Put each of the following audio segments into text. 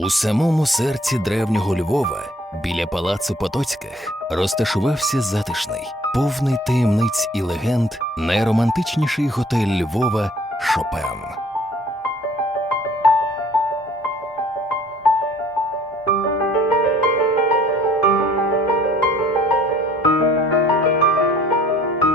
У самому серці древнього Львова, біля палацу Потоцьких, розташувався затишний, повний таємниць і легенд, найромантичніший готель Львова Шопен.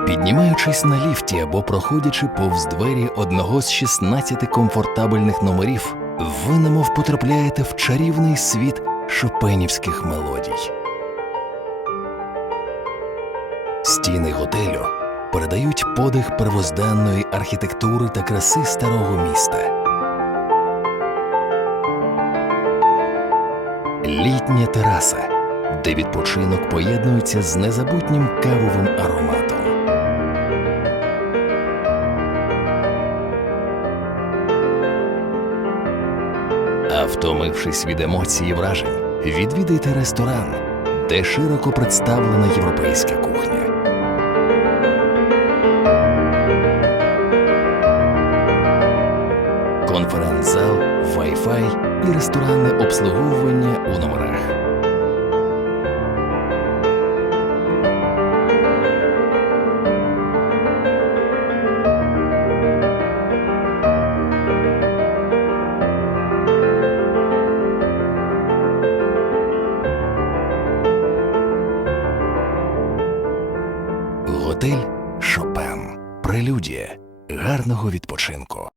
Піднімаючись на ліфті або проходячи повз двері одного з 16 комфортабельних номерів, ви немов потрапляєте в чарівний світ шопенівських мелодій. Стіни готелю передають подих первозданної архітектури та краси старого міста. Літня тераса, де відпочинок поєднується з незабутнім кавовим ароматом. А втомившись від емоцій і вражень, відвідайте ресторан, де широко представлена європейська кухня. Конференц-зал, Wi-Fi і ресторанне обслуговування у номерах. Готель Шопен. Прелюдія гарного відпочинку.